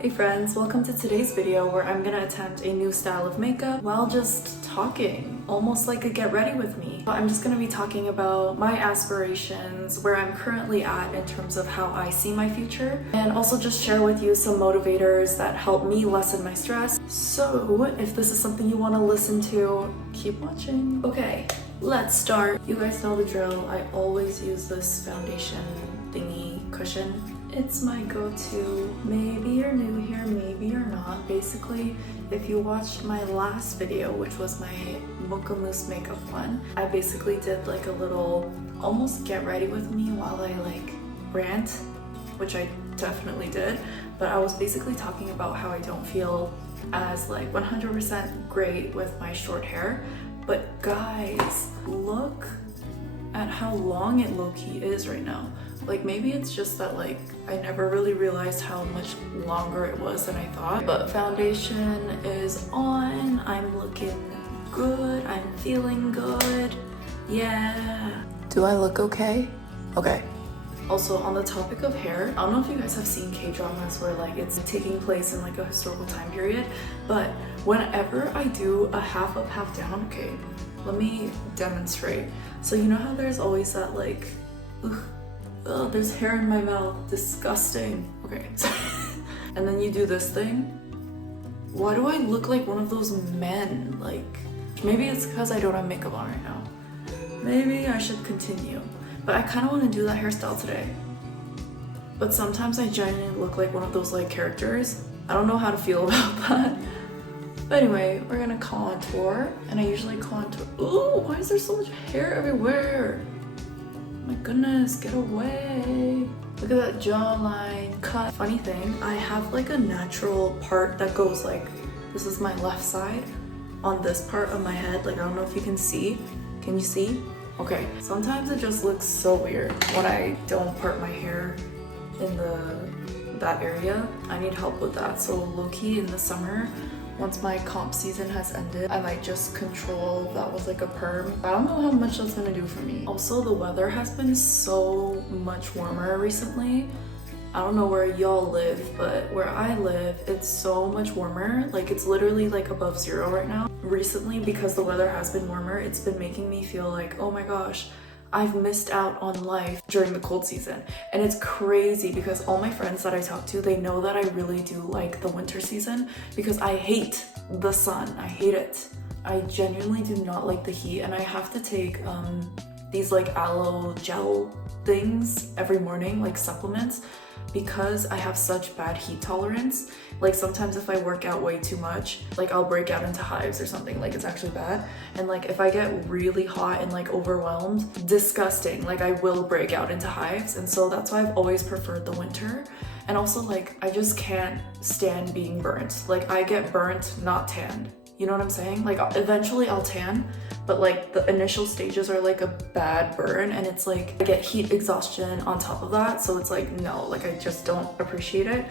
Hey friends, welcome to today's video where I'm gonna attempt a new style of makeup while just talking, almost like a get ready with me. I'm just gonna be talking about my aspirations, where I'm currently at in terms of how I see my future, and also just share with you some motivators that help me lessen my stress. So if this is something you wanna listen to, keep watching. Okay, let's start. You guys know the drill. I always use this foundation thingy cushion. It's my go-to. Maybe you're new here, maybe you're not. Basically, if you watched my last video, which was my Mocha Mousse makeup one, I basically did like a little almost get ready with me while I like rant, which I definitely did. But I was basically talking about how I don't feel as like 100% great with my short hair. But guys, look at how long it low-key is right now. Like maybe it's just that like I never really realized how much longer it was than I thought. But foundation is on. I'm looking good. I'm feeling good. Yeah. Do I look okay? Okay. Also on the topic of hair, I don't know if you guys have seen K-dramas where like it's taking place in like a historical time period, but whenever I do a half up, half down, okay, let me demonstrate. So you know how there's always that like, ugh, there's hair in my mouth, disgusting. Okay, and then you do this thing. Why do I look like one of those men? Like, maybe it's because I don't have makeup on right now. Maybe I should continue. But I kind of want to do that hairstyle today. But sometimes I genuinely look like one of those like characters. I don't know how to feel about that. But anyway, we're gonna contour, and I usually contour. Ooh, why is there so much hair everywhere? My goodness, get away. Look at that jawline cut. Funny thing, I have like a natural part that goes like, this is my left side on this part of my head. Like, I don't know if you can see. Can you see? Okay, sometimes it just looks so weird when I don't part my hair in that area. I need help with that. So low-key in the summer, once my comp season has ended, I might just control that with like a perm. I don't know how much that's gonna do for me. Also, the weather has been so much warmer recently. I don't know where y'all live, but where I live, it's so much warmer. Like it's literally like above 0 right now. Recently, because the weather has been warmer, it's been making me feel like, oh my gosh, I've missed out on life during the cold season. And it's crazy because all my friends that I talk to, they know that I really do like the winter season because I hate the sun. I hate it. I genuinely do not like the heat, and I have to take these like aloe gel things every morning, like supplements, because I have such bad heat tolerance. Like sometimes if I work out way too much, like I'll break out into hives or something. Like it's actually bad. And like if I get really hot and like overwhelmed, disgusting, like I will break out into hives. And so that's why I've always preferred the winter. And also like I just can't stand being burnt. Like I get burnt, not tanned. You know what I'm saying? Like eventually I'll tan, but like the initial stages are like a bad burn, and it's like I get heat exhaustion on top of that. So it's like, no, like I just don't appreciate it.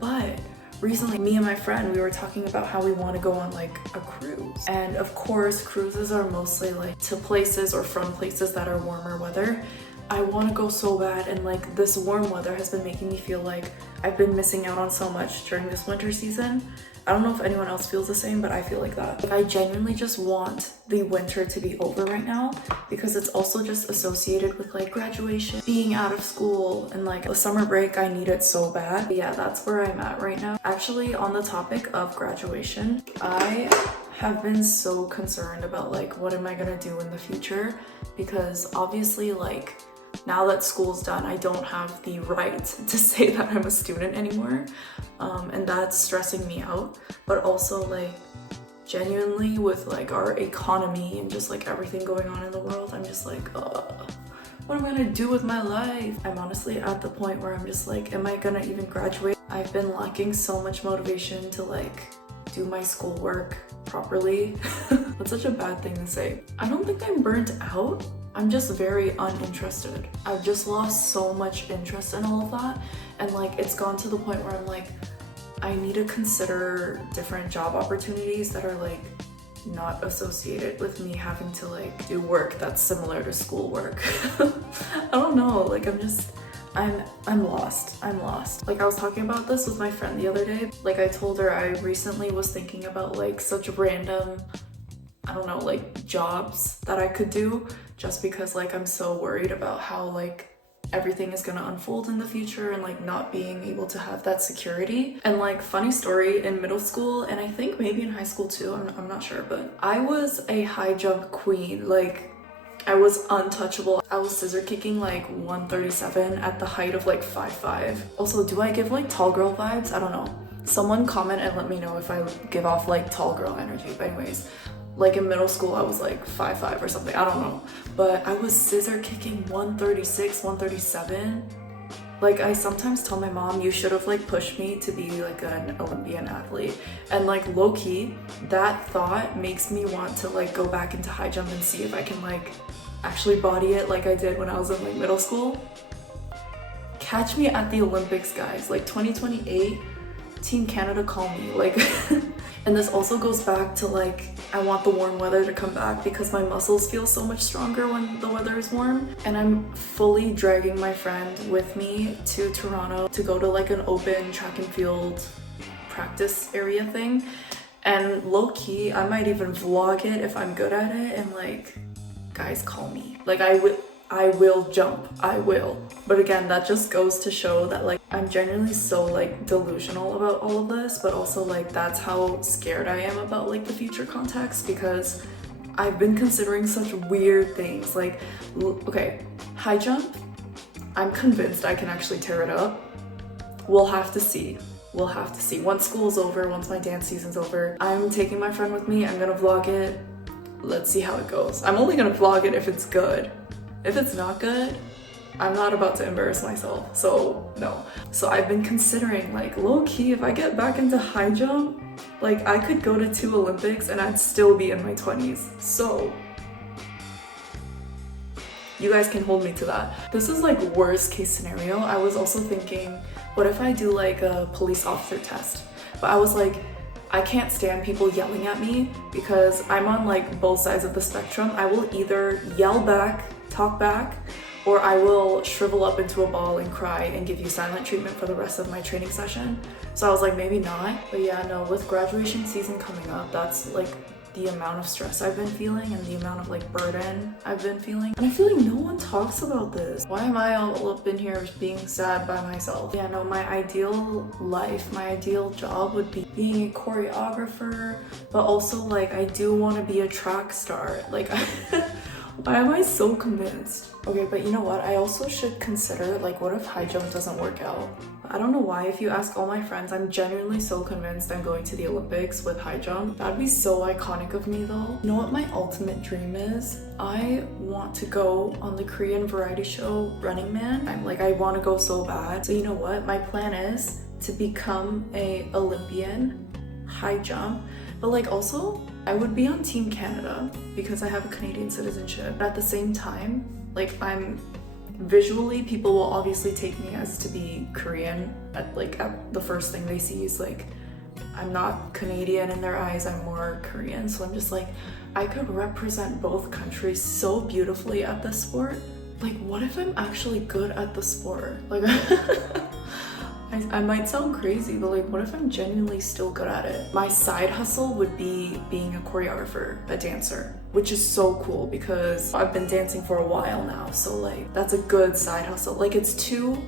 But recently, me and my friend, we were talking about how we want to go on like a cruise. And of course, cruises are mostly like to places or from places that are warmer weather. I want to go so bad, and like this warm weather has been making me feel like I've been missing out on so much during this winter season. I don't know if anyone else feels the same, but I feel like that. Like I genuinely just want the winter to be over right now because it's also just associated with like graduation, being out of school, and like a summer break. I need it so bad. But yeah, that's where I'm at right now. Actually, on the topic of graduation, I have been so concerned about like what am I gonna do in the future, because obviously like now that school's done, I don't have the right to say that I'm a student anymore, and that's stressing me out. But also like genuinely with like our economy and just like everything going on in the world, I'm just like, what am I gonna do with my life? I'm honestly at the point where I'm just like, am I gonna even graduate? I've been lacking so much motivation to like do my schoolwork properly. That's such a bad thing to say. I don't think I'm burnt out. I'm just very uninterested. I've just lost so much interest in all of that, and like it's gone to the point where I'm like, I need to consider different job opportunities that are like not associated with me having to like do work that's similar to schoolwork. I don't know, like I'm lost. I'm lost. Like I was talking about this with my friend the other day. Like I told her I recently was thinking about like such random, I don't know, like jobs that I could do just because like I'm so worried about how like everything is gonna unfold in the future and like not being able to have that security. And like funny story, in middle school and I think maybe in high school too, I'm not sure, but I was a high jump queen. Like I was untouchable. I was scissor kicking like 137 at the height of like 5'5". Also, do I give like tall girl vibes? I don't know. Someone comment and let me know if I give off like tall girl energy. But anyways, like in middle school I was like 5'5" or something, I don't know. But I was scissor kicking 136, 137. Like I sometimes tell my mom, you should have like pushed me to be like an Olympian athlete. And like low-key, that thought makes me want to like go back into high jump and see if I can like actually body it like I did when I was in like middle school. Catch me at the Olympics, guys. Like 2028, Team Canada, call me. Like and this also goes back to like I want the warm weather to come back because my muscles feel so much stronger when the weather is warm. And I'm fully dragging my friend with me to Toronto to go to like an open track and field practice area thing. And low-key, I might even vlog it if I'm good at it and like, guys, call me. Like I will jump, I will. But again, that just goes to show that like I'm genuinely so like delusional about all of this, but also like that's how scared I am about like the future context because I've been considering such weird things. Like, okay, high jump, I'm convinced I can actually tear it up. We'll have to see. We'll have to see. Once school's over, once my dance season's over, I'm taking my friend with me, I'm gonna vlog it. Let's see how it goes. I'm only gonna vlog it if it's good. If it's not good, I'm not about to embarrass myself, so no. So I've been considering like low-key, if I get back into high jump, like I could go to 2 Olympics and I'd still be in my 20s. So you guys can hold me to that. This is like worst case scenario. I was also thinking, what if I do like a police officer test? But I was like, I can't stand people yelling at me because I'm on like both sides of the spectrum. I will either yell back, talk back, or I will shrivel up into a ball and cry and give you silent treatment for the rest of my training session. So I was like, maybe not. But yeah, no, with graduation season coming up, that's like the amount of stress I've been feeling and the amount of like burden I've been feeling. And I feel like no one talks about this. Why am I all up in here being sad by myself? Yeah, no, my ideal life, my ideal job would be being a choreographer, but also like I do want to be a track star. Like why am I so convinced? Okay, but you know what? I also should consider like what if high jump doesn't work out? I don't know why. If you ask all my friends, I'm genuinely so convinced I'm going to the Olympics with high jump. That'd be so iconic of me though. You know what my ultimate dream is? I want to go on the Korean variety show Running Man. I want to go so bad. So you know what? My plan is to become a Olympian high jump, but like also I would be on Team Canada because I have a Canadian citizenship. But at the same time, like I'm visually, people will obviously take me as to be Korean at the first thing they see is like I'm not Canadian in their eyes, I'm more Korean. So I'm just like, I could represent both countries so beautifully at this sport. Like what if I'm actually good at the sport? Like I might sound crazy, but like what if I'm genuinely still good at it? My side hustle would be being a choreographer, a dancer, which is so cool because I've been dancing for a while now. So like that's a good side hustle. Like it's too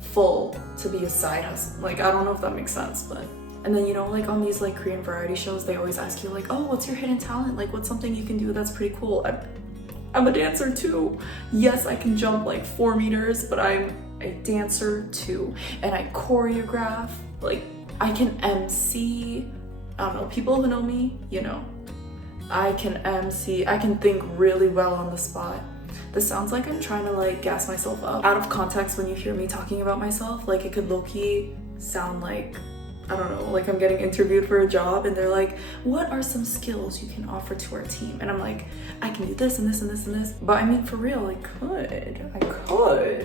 full to be a side hustle. Like I don't know if that makes sense, but and then you know like on these like Korean variety shows, they always ask you like, oh, what's your hidden talent? Like what's something you can do that's pretty cool? I'm a dancer too. Yes, I can jump like 4 meters, but I'm a dancer too, and I choreograph. Like I can MC. I don't know, people who know me, you know, I can MC. I can think really well on the spot. This sounds like I'm trying to like gas myself up. Out of context, when you hear me talking about myself, like it could low-key sound like, I don't know, like I'm getting interviewed for a job and they're like, what are some skills you can offer to our team? And I'm like, I can do this and this and this and this. But I mean, for real, I could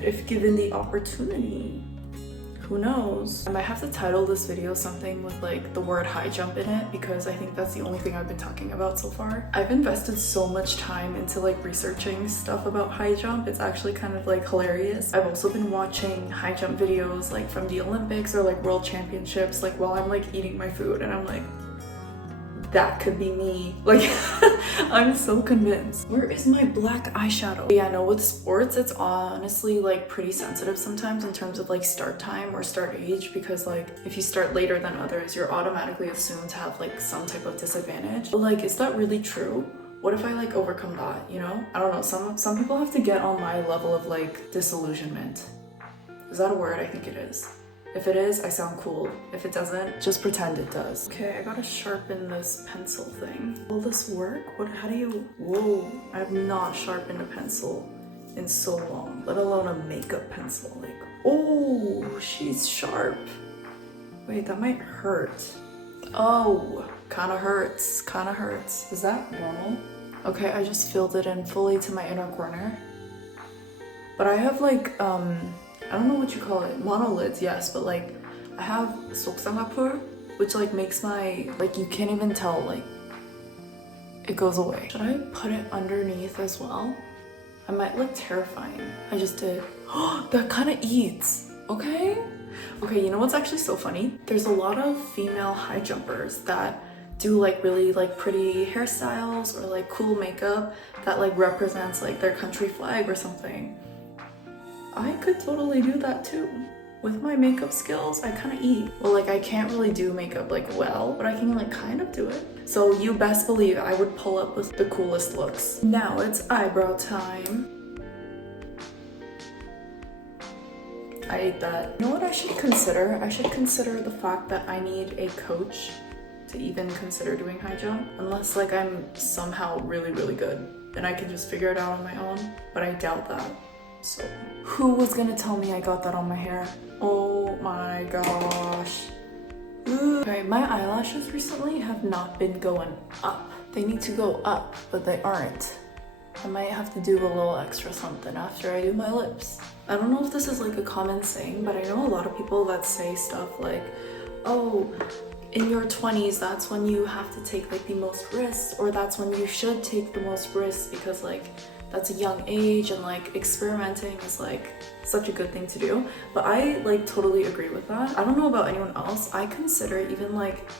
if given the opportunity. who knows? I might have to title this video something with like the word high jump in it, because I think that's the only thing I've been talking about so far. I've invested so much time into like researching stuff about high jump. It's actually kind of like hilarious. I've also been watching high jump videos like from the Olympics or like world championships, like while I'm like eating my food, and I'm like, that could be me. Like, I'm so convinced. Where is my black eyeshadow? Yeah, no, with sports, it's honestly like pretty sensitive sometimes in terms of like start time or start age, because like if you start later than others, you're automatically assumed to have like some type of disadvantage. But like, is that really true? What if I like overcome that, you know? I don't know, some people have to get on my level of like disillusionment. Is that a word? I think it is. If it is, I sound cool. If it doesn't, just pretend it does. Okay, I gotta sharpen this pencil thing. Will this work? How do you, whoa. I have not sharpened a pencil in so long, let alone a makeup pencil. Like, oh, she's sharp. Wait, that might hurt. Oh, kinda hurts. Is that normal? Okay, I just filled it in fully to my inner corner. But I have like, I don't know what you call it, monolids, yes, but like I have 속쌍꺼풀, which like makes my, like you can't even tell, like it goes away. Should I put it underneath as well? I might look terrifying. I just did. That kind of eats, okay? Okay, you know what's actually so funny? There's a lot of female high jumpers that do like really like pretty hairstyles or like cool makeup that like represents like their country flag or something. I could totally do that too. With my makeup skills, I kind of eat. Well, like I can't really do makeup like well, but I can like kind of do it. So you best believe I would pull up with the coolest looks. Now it's eyebrow time. I ate that. You know what I should consider? I should consider the fact that I need a coach to even consider doing high jump. Unless like I'm somehow really, really good and I can just figure it out on my own, but I doubt that. So who was gonna tell me I got that on my hair? Oh my gosh. Ooh. Okay, my eyelashes recently have not been going up. They need to go up, but they aren't. I might have to do a little extra something after I do my lips. I don't know if this is like a common saying, but I know a lot of people that say stuff like, oh, in your 20s, that's when you have to take like the most risks, or that's when you should take the most risks because like that's a young age and like experimenting is like such a good thing to do. But I like totally agree with that. I don't know about anyone else. I consider even like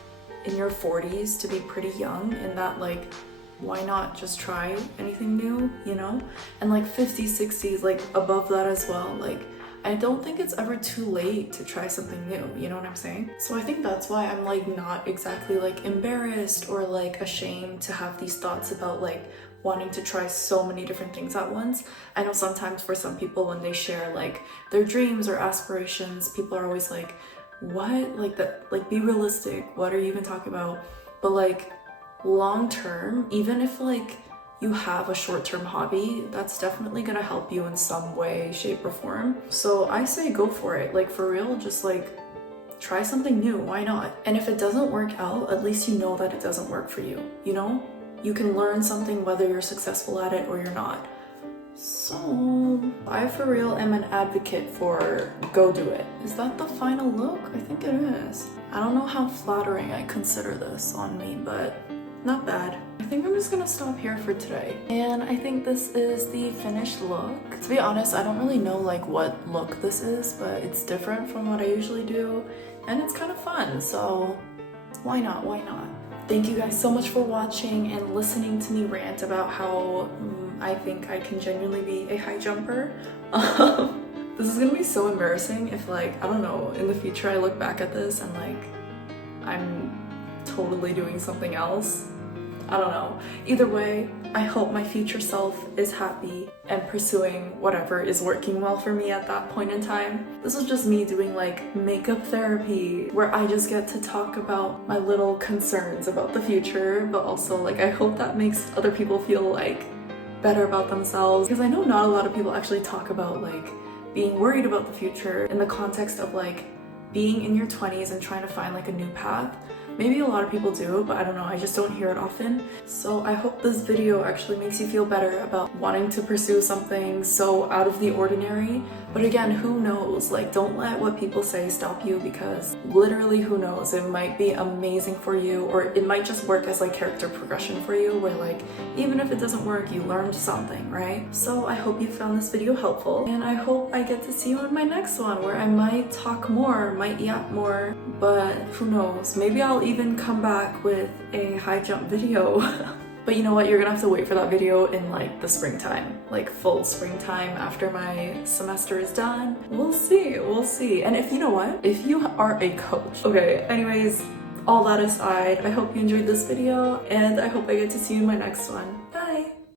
in your 40s to be pretty young in that like, why not just try anything new, you know? And like 50s, 60s, like above that as well. Like I don't think it's ever too late to try something new, you know what I'm saying? So I think that's why I'm like not exactly like embarrassed or like ashamed to have these thoughts about like wanting to try so many different things at once. I know sometimes for some people when they share like their dreams or aspirations, people are always like, what? Like that, like be realistic. What are you even talking about? But like long term, even if like you have a short-term hobby, that's definitely gonna help you in some way, shape, or form. So I say go for it. Like for real, just like try something new. Why not? And if it doesn't work out, at least you know that it doesn't work for you, you know? You can learn something whether you're successful at it or you're not. So I for real am an advocate for go do it. Is that the final look? I think it is. I don't know how flattering I consider this on me, but not bad. I think I'm just gonna stop here for today. And I think this is the finished look. To be honest, I don't really know like what look this is, but it's different from what I usually do. And it's kind of fun, so why not? Thank you guys so much for watching and listening to me rant about how I think I can genuinely be a high jumper. This is gonna be so embarrassing if like, I don't know, in the future I look back at this and like I'm totally doing something else. I don't know. Either way, I hope my future self is happy and pursuing whatever is working well for me at that point in time. This is just me doing like makeup therapy where I just get to talk about my little concerns about the future, but also like I hope that makes other people feel like better about themselves, because I know not a lot of people actually talk about like being worried about the future in the context of like being in your 20s and trying to find like a new path. Maybe a lot of people do, but I don't know, I just don't hear it often. So I hope this video actually makes you feel better about wanting to pursue something so out of the ordinary. But again, who knows? Like, don't let what people say stop you, because literally who knows? It might be amazing for you, or it might just work as like character progression for you, where like, even if it doesn't work, you learned something, right? So I hope you found this video helpful, and I hope I get to see you in my next one, where I might talk more, might yap more, but who knows? Maybe I'll even come back with a high jump video. But you know what, you're gonna have to wait for that video in like the springtime, like full springtime after my semester is done. We'll see, we'll see. And if you know what, if you are a coach. Okay, anyways, all that aside, I hope you enjoyed this video, and I hope I get to see you in my next one.